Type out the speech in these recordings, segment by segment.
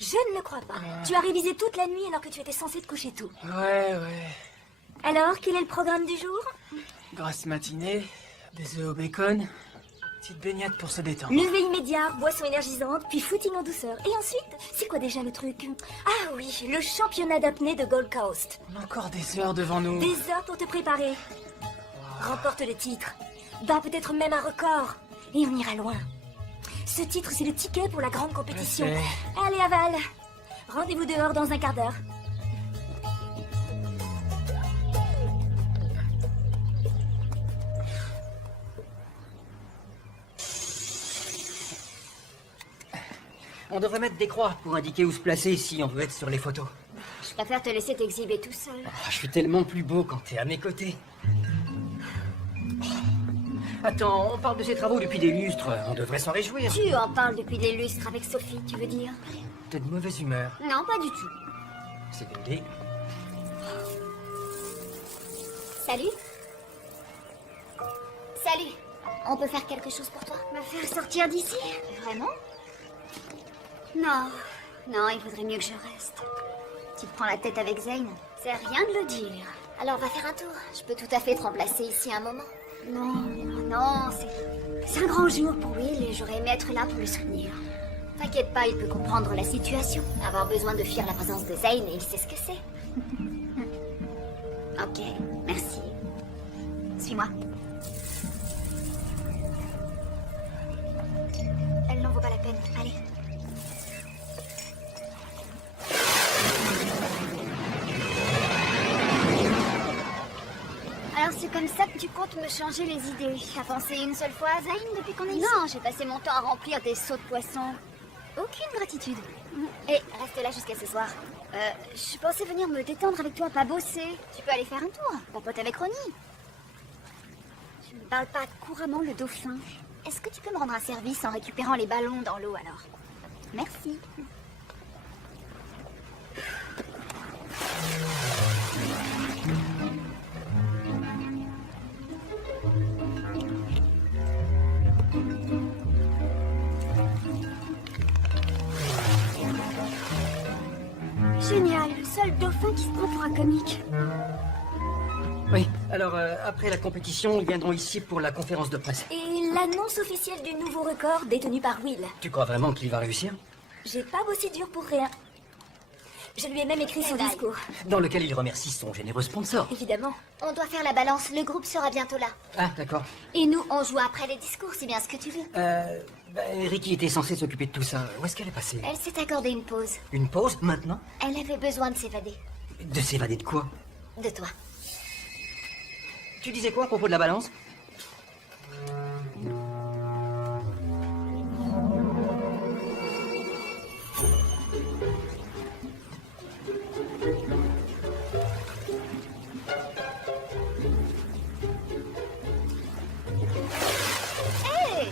Je ne le crois pas. Tu as révisé toute la nuit alors que tu étais censé te coucher tôt. Ouais. Alors, quel est le programme du jour? Grasse matinée, des œufs au bacon, petite baignade pour se détendre. Lever immédiat, boisson énergisante, puis footing en douceur. Et ensuite, c'est quoi déjà le truc? Ah oui, le championnat d'apnée de Gold Coast. On a encore des heures devant nous. Des heures pour te préparer. Remporte le titre. Bat peut-être même un record. Et on ira loin. Ce titre, c'est le ticket pour la grande compétition. Allez, aval. Rendez-vous dehors dans un quart d'heure. On devrait mettre des croix pour indiquer où se placer si on veut être sur les photos. Je préfère te laisser t'exhiber tout seul. Oh, je suis tellement plus beau quand t'es à mes côtés. Attends, on parle de ces travaux depuis des lustres. On devrait s'en réjouir. Tu en parles depuis des lustres avec Sophie, tu veux dire? T'es de mauvaise humeur. Non, pas du tout. C'est une idée. Salut. Salut. On peut faire quelque chose pour toi? Me faire sortir d'ici? Vraiment? Non. Non, il vaudrait mieux que je reste. Tu te prends la tête avec Zane? C'est rien de le dire. Alors va faire un tour. Je peux tout à fait te remplacer ici un moment. Non, c'est un grand jour pour Will et j'aurais aimé être là pour le soutenir. T'inquiète pas, il peut comprendre la situation. Avoir besoin de fuir la présence de Zane et il sait ce que c'est. Ok, merci. Suis-moi. Elle n'en vaut pas la peine. Allez. Alors c'est comme ça que tu comptes me changer les idées. T'as pensé une seule fois à Zane depuis qu'on est ici? Non, j'ai passé mon temps à remplir des seaux de poisson. Aucune gratitude. Et reste là jusqu'à ce soir. Je pensais venir me détendre avec toi, pas bosser. Tu peux aller faire un tour, papote avec Ronnie. Je ne parle pas couramment le dauphin. Est-ce que tu peux me rendre un service en récupérant les ballons dans l'eau alors? Merci. Génial, le seul dauphin qui se prend pour un comique. Oui, alors après la compétition, ils viendront ici pour la conférence de presse. Et l'annonce officielle du nouveau record détenu par Will. Tu crois vraiment qu'il va réussir? J'ai pas bossé dur pour rien. Je lui ai même écrit son discours. Dans lequel il remercie son généreux sponsor. Évidemment. On doit faire la balance, le groupe sera bientôt là. Ah, d'accord. Et nous, on joue après les discours, c'est bien ce que tu veux. Ricky était censée s'occuper de tout ça. Où est-ce qu'elle est passée? Elle s'est accordée une pause. Une pause, maintenant? Elle avait besoin de s'évader. De s'évader de quoi? De toi. Tu disais quoi à propos de la balance? Hey!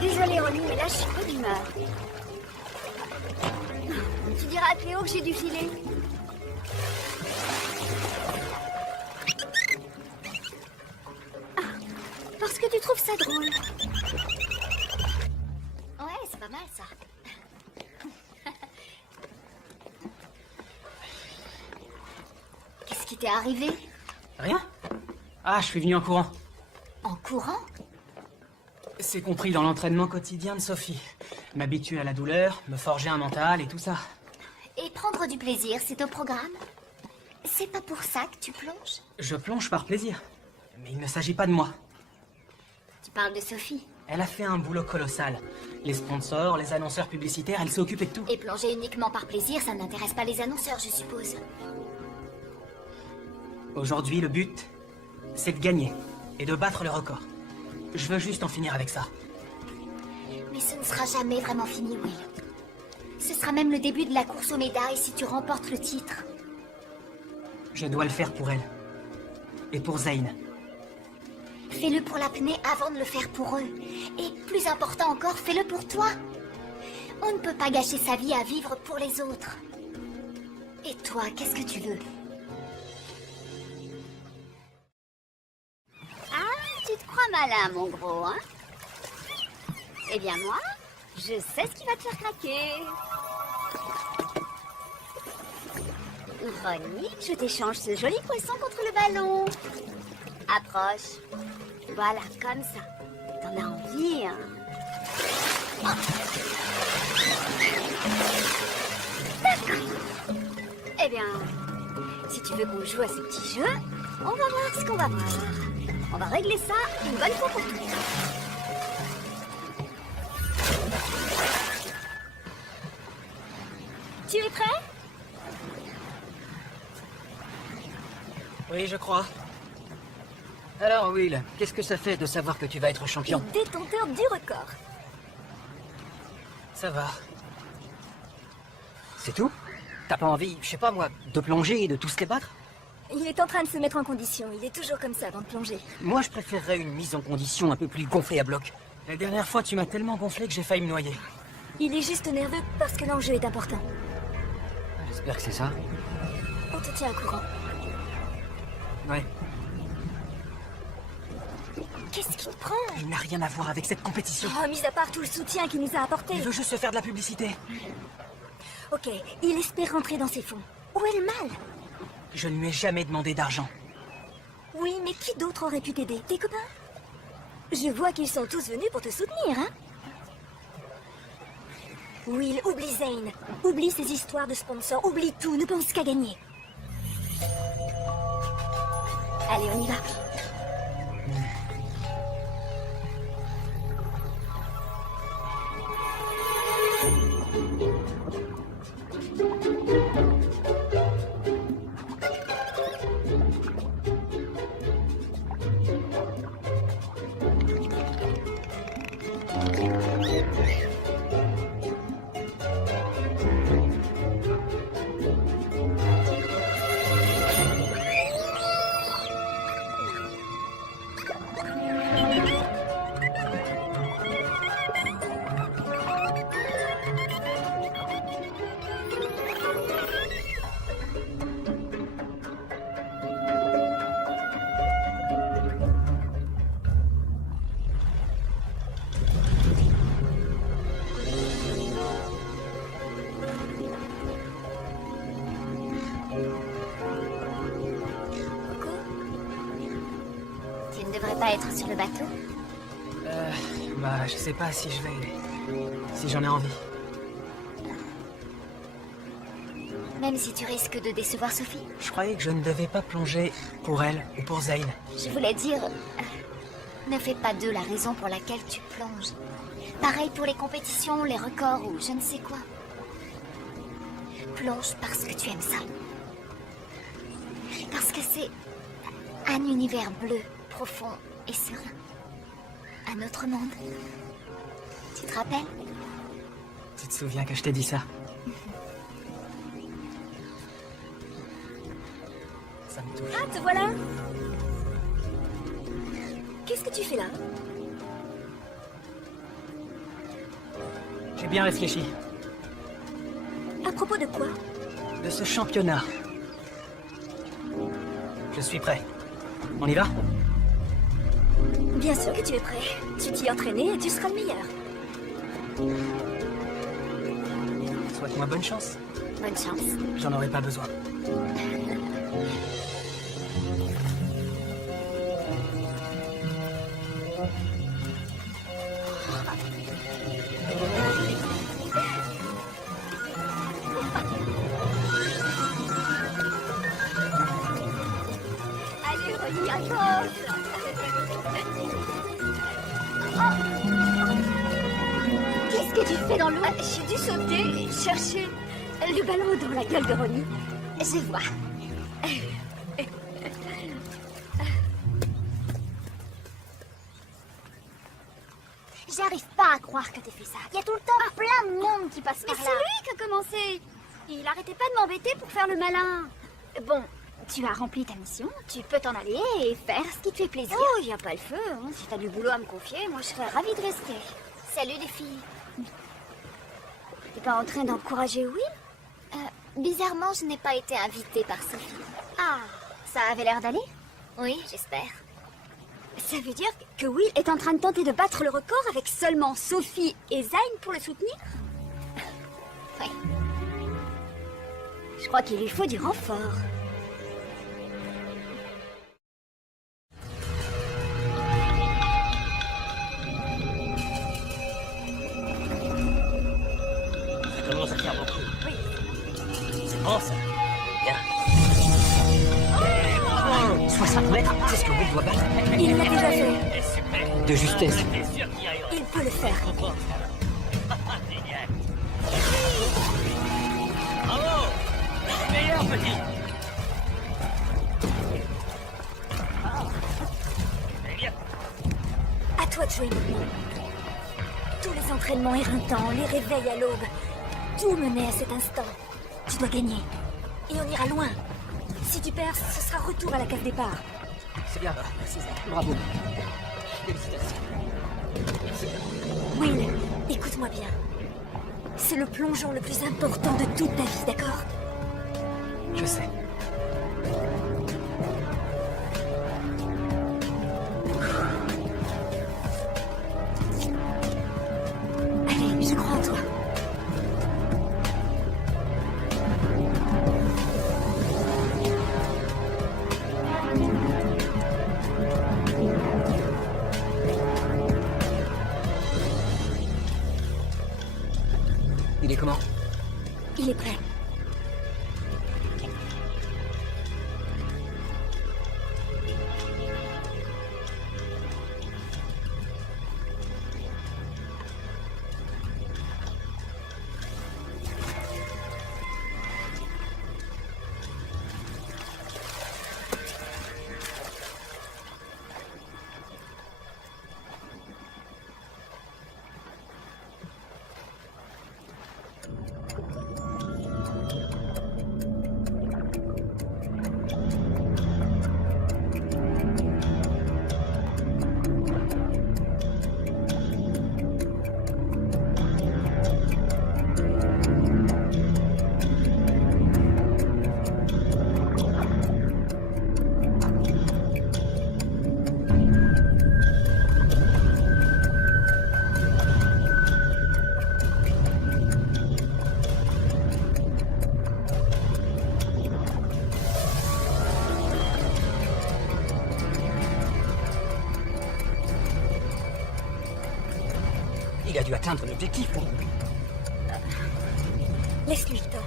Désolée, Ronnie, mais là, je suis pas d'humeur. Tu diras à Cléo que j'ai dû filer. Parce que tu trouves ça drôle. Ouais, c'est pas mal ça. Qu'est-ce qui t'est arrivé? Rien? Ah, je suis venu en courant. En courant? C'est compris dans l'entraînement quotidien de Sophie. M'habituer à la douleur, me forger un mental et tout ça. Et prendre du plaisir, c'est au programme? C'est pas pour ça que tu plonges? Je plonge par plaisir. Mais il ne s'agit pas de moi. Tu parles de Sophie. Elle a fait un boulot colossal. Les sponsors, les annonceurs publicitaires, elle s'est occupée de tout. Et plonger uniquement par plaisir, ça n'intéresse pas les annonceurs, je suppose. Aujourd'hui, le but, c'est de gagner et de battre le record. Je veux juste en finir avec ça. Mais ce ne sera jamais vraiment fini, Will. Ce sera même le début de la course aux médailles si tu remportes le titre. Je dois le faire pour elle. Et pour Zane. Fais-le pour l'apnée avant de le faire pour eux. Et plus important encore, fais-le pour toi. On ne peut pas gâcher sa vie à vivre pour les autres. Et toi, qu'est-ce que tu veux? Ah, tu te crois malin, mon gros, hein? Eh bien moi, je sais ce qui va te faire craquer. Ronnie, je t'échange ce joli poisson contre le ballon. Approche. Voilà, comme ça. T'en as envie, hein? Oh. D'accord. Eh bien, si tu veux qu'on joue à ce petit jeu, on va voir ce qu'on va voir. On va régler ça une bonne fois pour toutes. Tu es prêt? Oui, je crois. Alors, Will, qu'est-ce que ça fait de savoir que tu vas être champion? Le détenteur du record. Ça va. C'est tout? T'as pas envie, je sais pas moi, de plonger et de tous les battre? Il est en train de se mettre en condition. Il est toujours comme ça avant de plonger. Moi, je préférerais une mise en condition un peu plus gonflée à bloc. La dernière fois, tu m'as tellement gonflé que j'ai failli me noyer. Il est juste nerveux parce que l'enjeu est important. J'espère que c'est ça. On te tient au courant. Ouais. Qu'est-ce qui te prend? Il n'a rien à voir avec cette compétition. Oh, mis à part tout le soutien qu'il nous a apporté. Il veut juste se faire de la publicité. Ok, il espère rentrer dans ses fonds. Où est le mal? Je ne lui ai jamais demandé d'argent. Oui, mais qui d'autre aurait pu t'aider? Tes copains? Je vois qu'ils sont tous venus pour te soutenir, hein? Will, oublie Zane. Oublie ces histoires de sponsors. Oublie tout, ne pense qu'à gagner. Allez, on y va. Tu ne devrais pas être sur le bateau? Bah, je sais pas si je vais... Si j'en ai envie. Même si tu risques de décevoir Sophie? Je croyais que je ne devais pas plonger pour elle ou pour Zane. Je voulais dire... ne fais pas d'eux la raison pour laquelle tu plonges. Pareil pour les compétitions, les records ou je ne sais quoi. Plonge parce que tu aimes ça. Parce que c'est un univers bleu, profond et serein. Un autre monde. Tu te rappelles? Tu te souviens que je t'ai dit ça? Ça me touche. Ah, te voilà! Qu'est-ce que tu fais là? J'ai bien réfléchi. À propos de quoi? De ce championnat. Je suis prêt. On y va? Bien sûr que tu es prêt. Tu t'y es entraîné et tu seras le meilleur. Souhaite-moi bonne chance. Bonne chance. J'en aurai pas besoin. Allez, Ronnie, à gauche. Qu'est-ce que tu fais dans l'eau? J'ai dû sauter et chercher le ballon dans la gueule de Ronnie. Je vois. J'arrive pas à croire que t'aies fait ça. Il y a tout le temps plein de monde qui passe par là. Mais c'est lui qui a commencé. Il arrêtait pas de m'embêter pour faire le malin. Bon, tu as rempli ta mission. Tu peux t'en aller et faire ce qui te fait plaisir. Oh, il n'y a pas le feu. Hein. Si t'as du boulot à me confier, moi je serais ravie de rester. Salut les filles. T'es pas en train d'encourager Will? Bizarrement, je n'ai pas été invitée par Sophie. Ah, ça avait l'air d'aller? Oui, j'espère. Ça veut dire que Will est en train de tenter de battre le record avec seulement Sophie et Zayn pour le soutenir? Oui. Je crois qu'il lui faut du renfort. Ça commence à faire beaucoup. Oui. C'est bon, ça. Bien. 60 mètres, c'est ce que Will doit battre. Il l'a déjà fait. Super. De justesse. Il peut le faire. Génial. Bravo. Meilleur, petit. Très bien. À toi de jouer maintenant. Tous les entraînements éreintants, les réveils à l'aube, tout menait à cet instant. Tu dois gagner. Et on ira loin. Si tu perds, ce sera retour à la case départ. C'est bien, merci Zach. Bravo. Félicitations. Will, écoute-moi bien. C'est le plongeon le plus important de toute ta vie, d'accord? Je sais. Allez, je crois en toi. Il est comment? Il est prêt. Il a dû atteindre l'objectif. Laisse-lui le temps.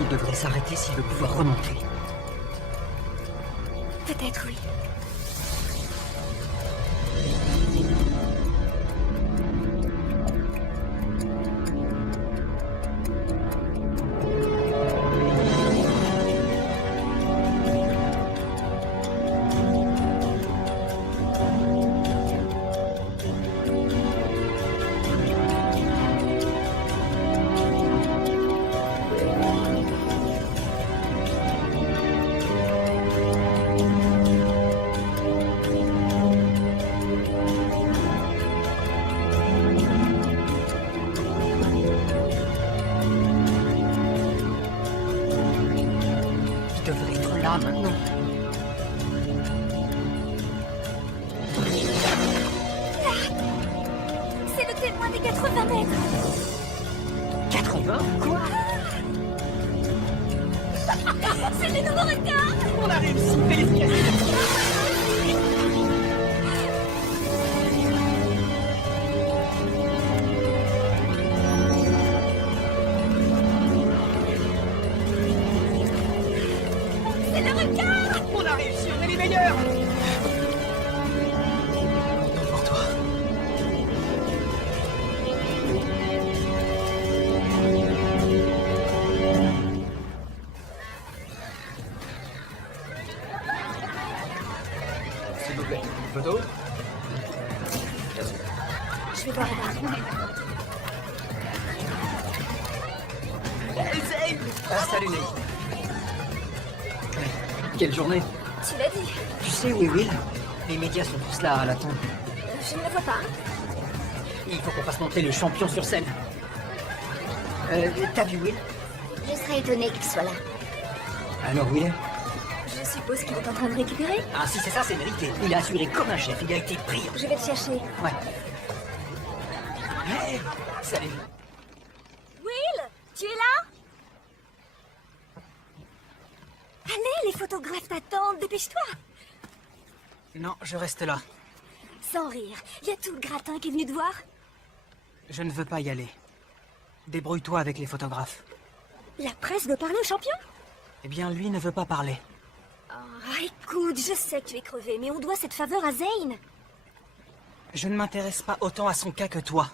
Il devrait s'arrêter s'il veut pouvoir remonter. Peut-être oui. Il devrait être là maintenant. C'est le témoin des 80 mètres. 80? Quoi? C'est le nouveau record. On a réussi, félicitations. C'est le record. On a réussi, on est les meilleurs. Pour toi. Salut, Nate. Quelle journée. Tu l'as dit. Tu sais où est Will? Les médias sont tous là à la tombe. Je ne le vois pas. Il faut qu'on fasse monter le champion sur scène. T'as vu Will? Je serais étonnée qu'il soit là. Alors Will? Je suppose qu'il est en train de récupérer. Ah si c'est ça, c'est mérité. Il a assuré comme un chef, il a été brillant. Je vais te chercher. Ouais. Hey, salut. Will, tu es là? Allez, les photographes t'attendent, dépêche-toi. Non, je reste là. Sans rire, y a tout le gratin qui est venu te voir. Je ne veux pas y aller. Débrouille-toi avec les photographes. La presse veut parler au champion? Eh bien, lui ne veut pas parler. Ah, écoute, je sais que tu es crevé, mais on doit cette faveur à Zane. Je ne m'intéresse pas autant à son cas que toi.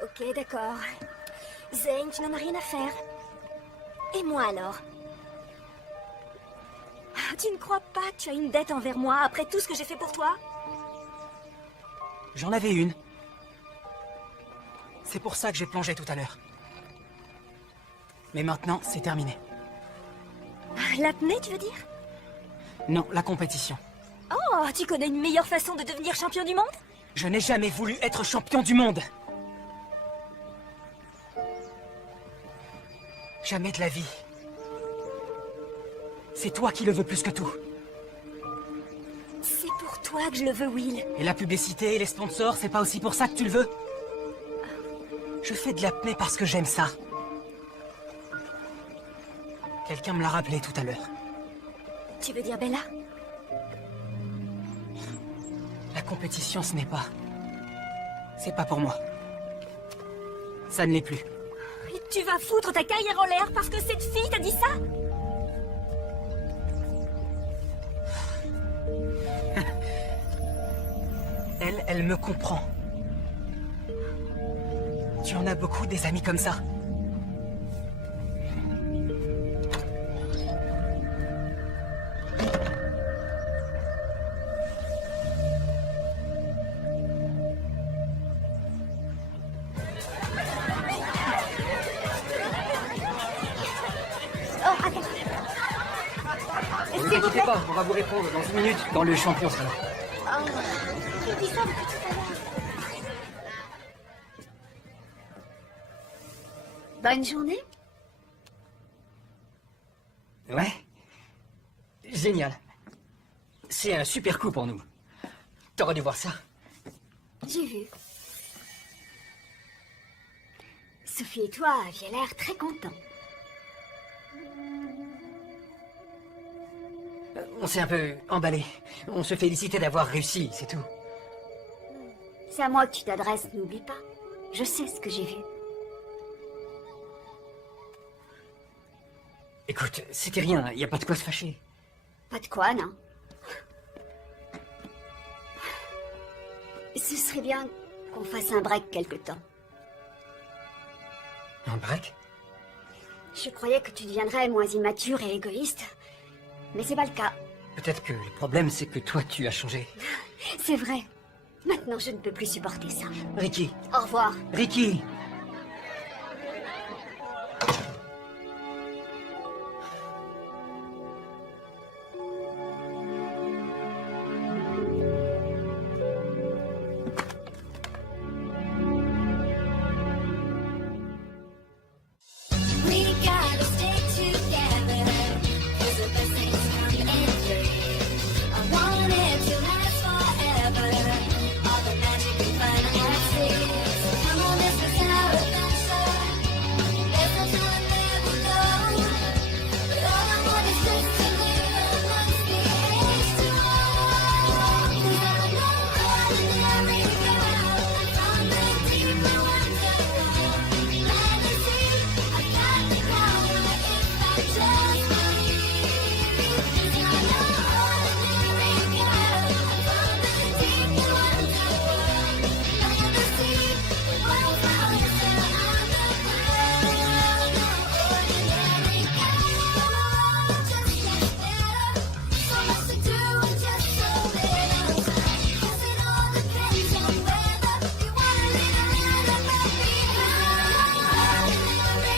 Ok, d'accord. Zane, tu n'en as rien à faire. Et moi alors? Ah, tu ne crois pas que tu as une dette envers moi après tout ce que j'ai fait pour toi? J'en avais une. C'est pour ça que j'ai plongé tout à l'heure. Mais maintenant, c'est terminé. L'apnée, tu veux dire? Non, la compétition. Oh, tu connais une meilleure façon de devenir champion du monde? Je n'ai jamais voulu être champion du monde. Jamais de la vie. C'est toi qui le veux plus que tout. C'est pour toi que je le veux, Will. Et la publicité et les sponsors, c'est pas aussi pour ça que tu le veux? Je fais de l'apnée parce que j'aime ça. Quelqu'un me l'a rappelé tout à l'heure. Tu veux dire Bella? La compétition, ce n'est pas... C'est pas pour moi. Ça ne l'est plus. Et tu vas foutre ta carrière en l'air parce que cette fille t'a dit ça? Elle me comprend. Tu en as beaucoup des amis comme ça? Oh, attends. Ne vous inquiétez pas, on va vous répondre dans 1 minute quand le champion sera là. Oh, j'ai dit ça depuis tout à l'heure. Bonne journée. Ouais. Génial. C'est un super coup pour nous. T'aurais dû voir ça. J'ai vu. Sophie et toi aviez l'air très contents. On s'est un peu emballé. On se félicitait d'avoir réussi, c'est tout. C'est à moi que tu t'adresses, n'oublie pas. Je sais ce que j'ai vu. Écoute, c'était rien, y a pas de quoi se fâcher. Pas de quoi, non. Ce serait bien qu'on fasse un break quelque temps. Un break? Je croyais que tu deviendrais moins immature et égoïste. Mais c'est pas le cas. Peut-être que le problème, c'est que toi, tu as changé. C'est vrai. Maintenant, je ne peux plus supporter ça. Ricky. Au revoir. Ricky. We gotta stay together, 'cause the best things come in three. I want it to last forever, all the magic and fun at sea. So come on, this is our adventure. There's no telling where we'll go, but all I want is just to live amongst the H2O. 'Cause I'm no ordinary girl, I'm from the deep blue underworld. Let me see, I've got the power if I just believe. 'Cause I'm no ordinary girl, I'm from the deep blue underworld. Let me see, the world's my oyster, I'm the pearl. No ordinary girl, just gets better. So much to do and just so little time. 'Cause it all depends on whether you wanna live or let me high. Ordinary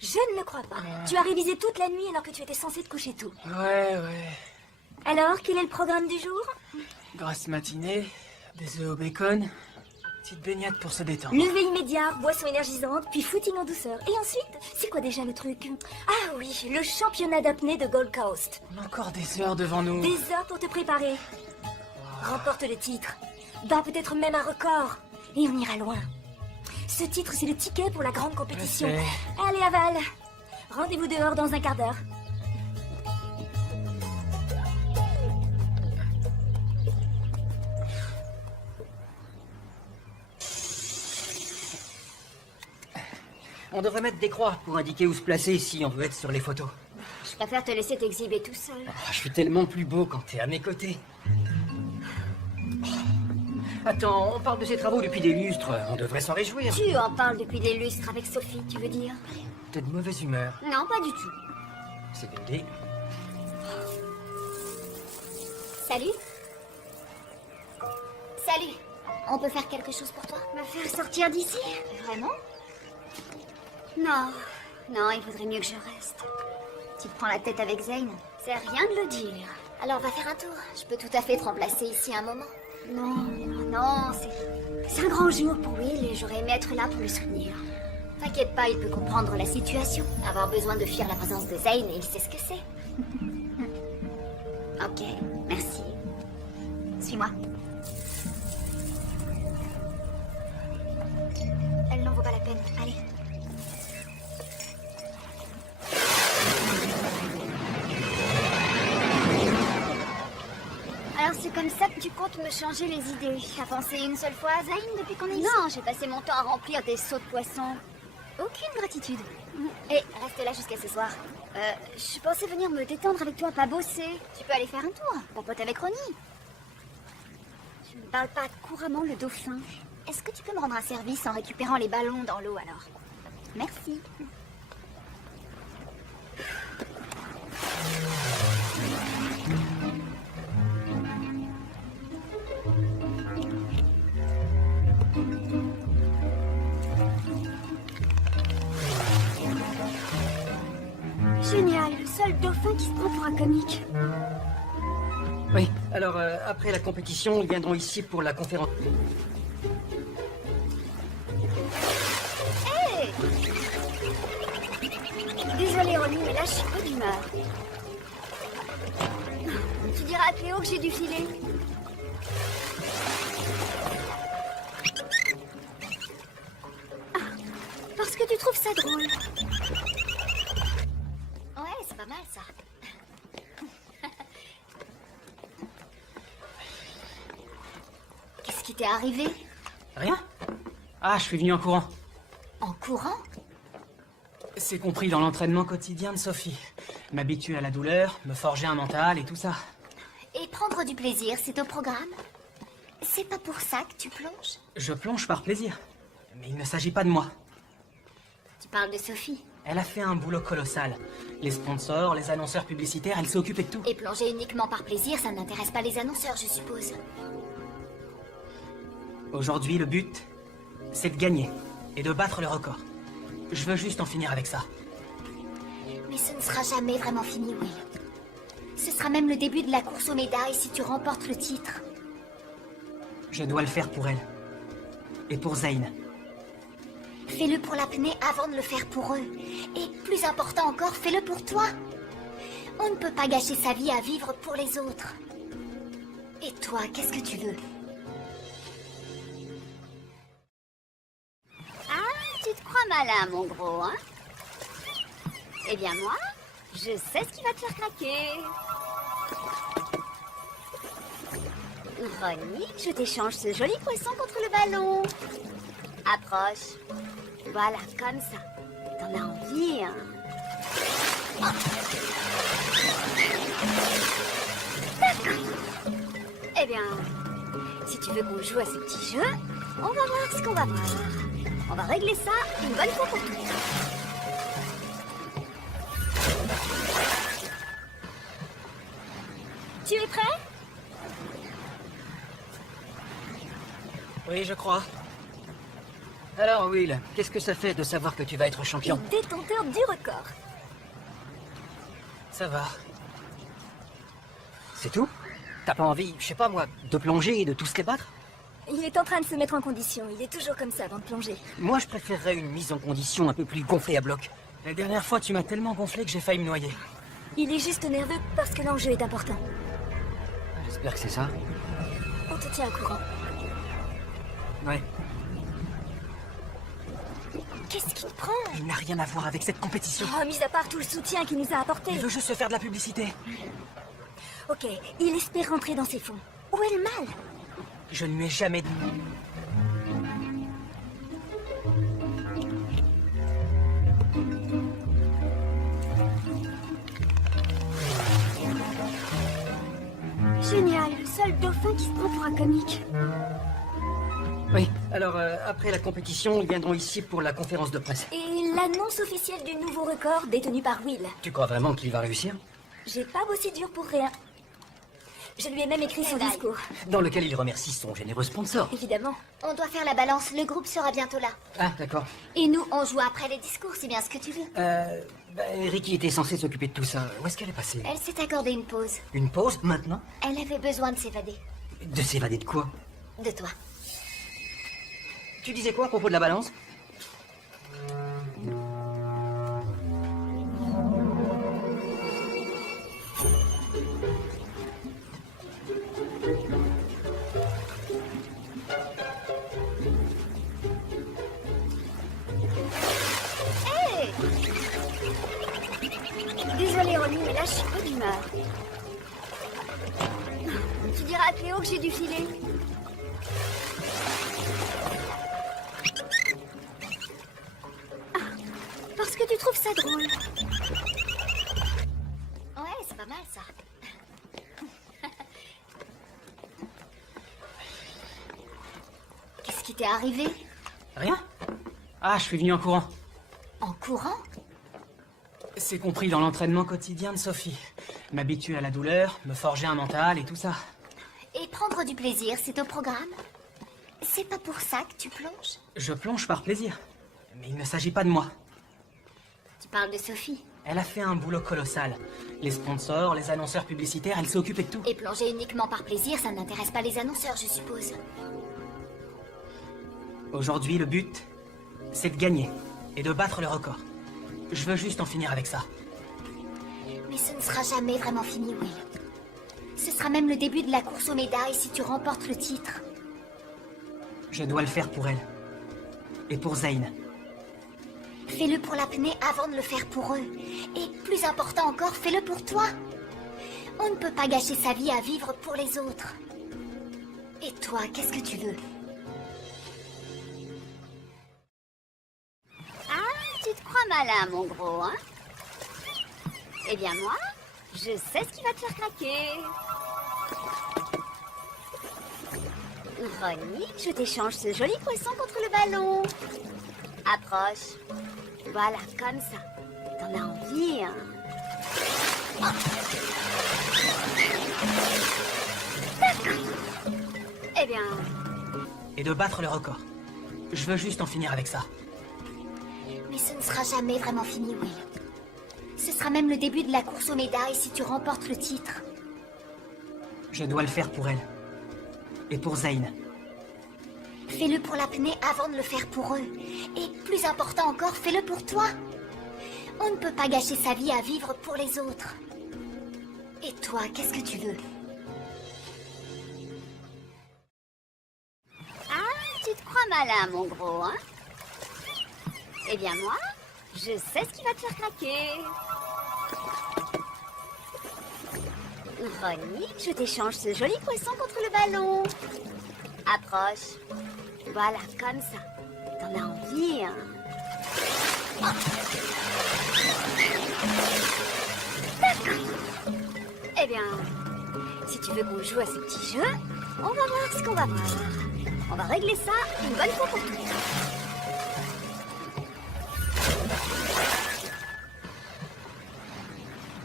Je ne le crois pas. Tu as révisé toute la nuit alors que tu étais censé te coucher tôt. Ouais. Alors, quel est le programme du jour? Grasse matinée, des œufs au bacon, petite baignade pour se détendre. Lever immédiat, boisson énergisante, puis footing en douceur. Et ensuite, c'est quoi déjà le truc? Ah oui, le championnat d'apnée de Gold Coast. On a encore des heures devant nous. Des heures pour te préparer. Remporte le titre. Bat peut-être même un record. Et on ira loin. Ce titre, c'est le ticket pour la grande compétition. Je sais. Allez, Aval. Rendez-vous dehors dans un quart d'heure. On devrait mettre des croix pour indiquer où se placer si on veut être sur les photos. Je préfère te laisser t'exhiber tout seul. Ah, je suis tellement plus beau quand t'es à mes côtés. Attends, on parle de ces travaux depuis des lustres. On devrait s'en réjouir. Tu en parles depuis des lustres avec Sophie, tu veux dire? T'es de mauvaise humeur. Non, pas du tout. C'est véridique. Salut. Salut. On peut faire quelque chose pour toi? Me faire sortir d'ici? Vraiment? Non, il vaudrait mieux que je reste. Tu te prends la tête avec Zane? C'est rien de le dire. Alors va faire un tour. Je peux tout à fait te remplacer ici un moment. Non, c'est un grand jour pour Will et j'aurais aimé être là pour le soutenir. T'inquiète pas, il peut comprendre la situation. Avoir besoin de fuir la présence de Zane et il sait ce que c'est. Ok, merci. Suis-moi. Elle n'en vaut pas la peine. Allez. Alors c'est comme ça que tu comptes me changer les idées. T'as pensé une seule fois à Zane depuis qu'on est ici? Non, j'ai passé mon temps à remplir des seaux de poisson. Aucune gratitude. Et reste là jusqu'à ce soir. Je pensais venir me détendre avec toi, pas bosser. Tu peux aller faire un tour, papote avec Ronnie. Je ne parle pas couramment le dauphin. Est-ce que tu peux me rendre un service en récupérant les ballons dans l'eau alors? Merci. Génial, le seul dauphin qui se prend pour un comique. Oui, alors après la compétition, ils viendront ici pour la conférence. Hey! Désolée Ronnie, mais là je suis peu d'humeur. Tu diras à Cléo que j'ai dû filer. Ah, parce que tu trouves ça drôle. Ouais, c'est pas mal ça. Qu'est-ce qui t'est arrivé? Rien? Ah, je suis venu en courant. En courant? C'est compris dans l'entraînement quotidien de Sophie. M'habituer à la douleur, me forger un mental et tout ça. Et prendre du plaisir, c'est au programme? C'est pas pour ça que tu plonges? Je plonge par plaisir. Mais il ne s'agit pas de moi. Tu parles de Sophie. Elle a fait un boulot colossal. Les sponsors, les annonceurs publicitaires, elle s'est occupée de tout. Et plonger uniquement par plaisir, ça n'intéresse pas les annonceurs, je suppose. Aujourd'hui, le but, c'est de gagner et de battre le record. Je veux juste en finir avec ça. Mais ce ne sera jamais vraiment fini, Will. Ce sera même le début de la course aux médailles si tu remportes le titre. Je dois le faire pour elle. Et pour Zane. Fais-le pour l'apnée avant de le faire pour eux. Et plus important encore, fais-le pour toi. On ne peut pas gâcher sa vie à vivre pour les autres. Et toi, qu'est-ce que tu veux? Ah, tu te crois malin, mon gros, hein? Eh bien moi, je sais ce qui va te faire craquer. Ronnie, je t'échange ce joli poisson contre le ballon. Approche. Voilà, comme ça. T'en as envie, hein? Oh. D'accord. Eh bien, si tu veux qu'on joue à ce petit jeu, on va voir ce qu'on va voir. On va régler ça une bonne fois pour toutes. Tu es prêt? Oui, je crois. Alors, Will, qu'est-ce que ça fait de savoir que tu vas être champion? Le détenteur du record. Ça va. C'est tout? T'as pas envie, je sais pas moi, de plonger et de tous les battre? Il est en train de se mettre en condition. Il est toujours comme ça avant de plonger. Moi, je préférerais une mise en condition un peu plus gonflée à bloc. La dernière fois, tu m'as tellement gonflé que j'ai failli me noyer. Il est juste nerveux parce que l'enjeu est important. J'espère que c'est ça. On te tient au courant. Ouais. Qu'est-ce qui te prend? Il n'a rien à voir avec cette compétition. Oh, mis à part tout le soutien qu'il nous a apporté. Il veut juste se faire de la publicité. Ok, il espère rentrer dans ses fonds. Où est le mal? Je ne lui ai jamais dit. Génial, le seul dauphin qui se prend pour un comique. Oui, alors après la compétition, ils viendront ici pour la conférence de presse. Et l'annonce officielle du nouveau record détenu par Will. Tu crois vraiment qu'il va réussir? J'ai pas bossé dur pour rien. Je lui ai même écrit son discours. Dans lequel il remercie son généreux sponsor. Évidemment. On doit faire la balance, le groupe sera bientôt là. Ah, d'accord. Et nous, on joue après les discours, c'est bien ce que tu veux. Ricky était censée s'occuper de tout ça. Où est-ce qu'elle est passée? Elle s'est accordée une pause. Une pause, maintenant? Elle avait besoin de s'évader. De s'évader de quoi? De toi. Tu disais quoi à propos de la balance? Désolée, Ronnie, mais là, je suis pas d'humeur. Tu diras à Cléo que j'ai dû filer. Ah, parce que tu trouves ça drôle. Ouais, c'est pas mal, ça. Qu'est-ce qui t'est arrivé? Rien? Ah, je suis venu en courant. En courant? C'est compris dans l'entraînement quotidien de Sophie. M'habituer à la douleur, me forger un mental et tout ça. Et prendre du plaisir, c'est au programme? C'est pas pour ça que tu plonges? Je plonge par plaisir. Mais il ne s'agit pas de moi. Tu parles de Sophie. Elle a fait un boulot colossal. Les sponsors, les annonceurs publicitaires, elle s'est occupée de tout. Et plonger uniquement par plaisir, ça n'intéresse pas les annonceurs, je suppose. Aujourd'hui, le but, c'est de gagner et de battre le record. Je veux juste en finir avec ça. Mais ce ne sera jamais vraiment fini, Will. Ce sera même le début de la course aux médailles si tu remportes le titre. Je dois le faire pour elle. Et pour Zane. Fais-le pour l'apnée avant de le faire pour eux. Et plus important encore, fais-le pour toi. On ne peut pas gâcher sa vie à vivre pour les autres. Et toi, qu'est-ce que tu veux? Ah, tu te crois malin, mon gros, hein? Eh bien moi, je sais ce qui va te faire craquer. Ronnie, je t'échange ce joli poisson contre le ballon. Approche. Voilà, comme ça. T'en as envie, hein? D'accord. Eh bien, Et de battre le record. Je veux juste en finir avec ça. mais ce ne sera jamais vraiment fini, Will. Ce sera même le début de la course aux médailles si tu remportes le titre. Je dois le faire pour elle. Et pour Zane. Fais-le pour l'apnée avant de le faire pour eux. Et plus important encore, fais-le pour toi. On ne peut pas gâcher sa vie à vivre pour les autres. Et toi, qu'est-ce que tu veux? Ah, tu te crois malin, mon gros, hein? Eh bien moi, je sais ce qui va te faire craquer. Ronnie, je t'échange ce joli poisson contre le ballon. Approche. Voilà, comme ça. T'en as envie, hein? D'accord. Eh bien, si tu veux qu'on joue à ce petit jeu, on va voir ce qu'on va voir. On va régler ça une bonne fois pour toutes.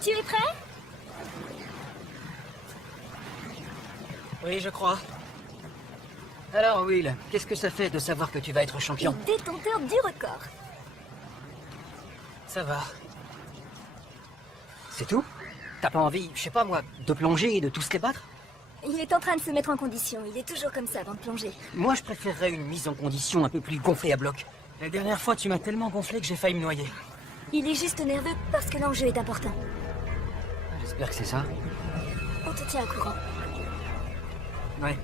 Tu es prêt? Oui, je crois. Alors, Will, qu'est-ce que ça fait de savoir que tu vas être champion? Le détenteur du record. Ça va. C'est tout? T'as pas envie, je sais pas moi, de plonger et de tous les battre? Il est en train de se mettre en condition. Il est toujours comme ça avant de plonger. Moi, je préférerais une mise en condition un peu plus gonflée à bloc. La dernière fois, tu m'as tellement gonflé que j'ai failli me noyer. Il est juste nerveux parce que l'enjeu est important. J'espère que c'est ça. On te tient au courant. Ouais.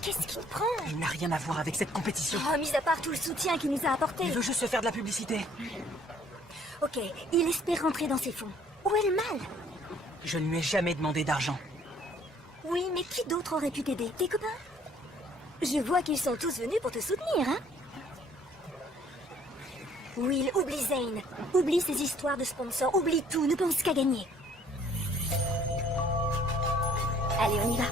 Qu'est-ce qui te prend? Il n'a rien à voir avec cette compétition. Oh, mis à part tout le soutien qu'il nous a apporté. Il veut juste se faire de la publicité. Ok, il espère rentrer dans ses fonds. Où est le mal? Je ne lui ai jamais demandé d'argent. Oui, mais qui d'autre aurait pu t'aider? Tes copains? Je vois qu'ils sont tous venus pour te soutenir, hein? Will, oublie Zane. Oublie ces histoires de sponsors. Oublie tout, ne pense qu'à gagner. Allez, on y va.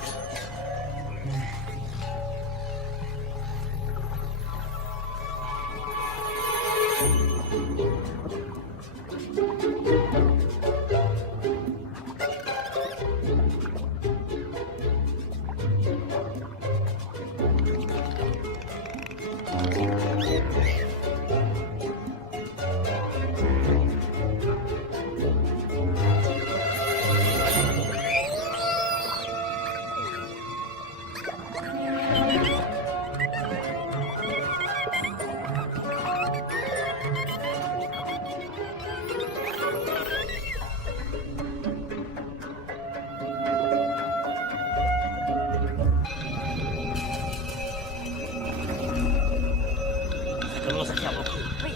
Ça commence à faire beaucoup. Oui.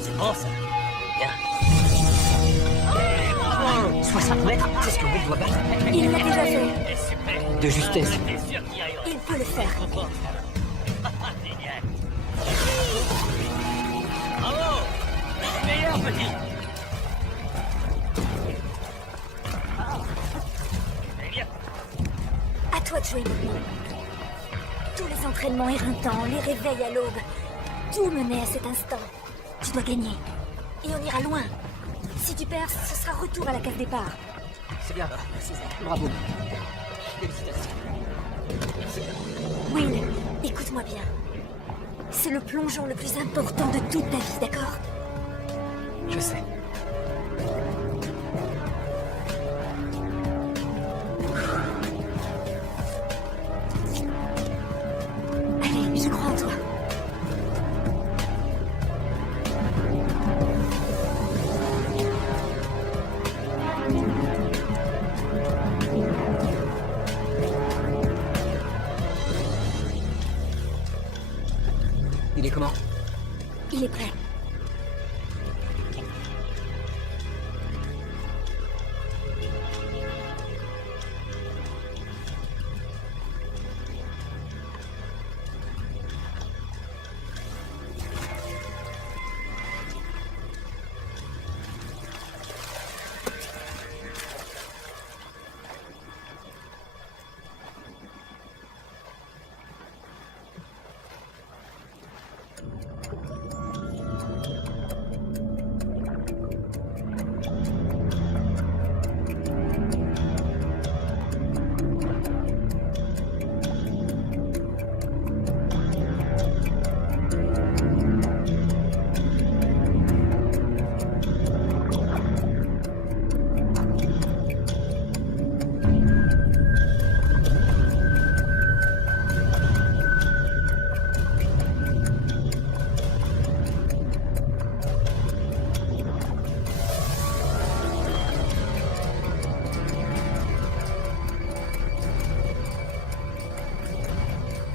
C'est bon, ça. Bien. 60 mètres, c'est ce que Will doit battre. Il l'a déjà fait. De justesse. Il peut le faire. Bravo! Meilleur, petit! À toi de jouer maintenant. Tous les entraînements éreintants, les réveils à l'aube, tout menait à cet instant. Tu dois gagner. Et on ira loin. Si tu perds, ce sera retour à la case départ. C'est bien, merci. Bravo. Félicitations. Will, écoute-moi bien. C'est le plongeon le plus important de toute ta vie, d'accord? Je sais. Allez, je crois en toi. Il est comment? Il est prêt.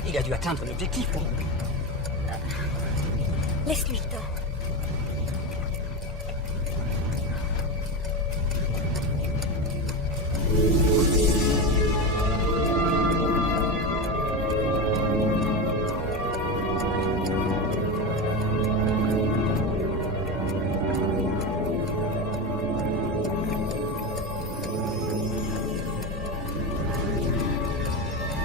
Il a dû atteindre l'objectif. Laisse-lui le temps.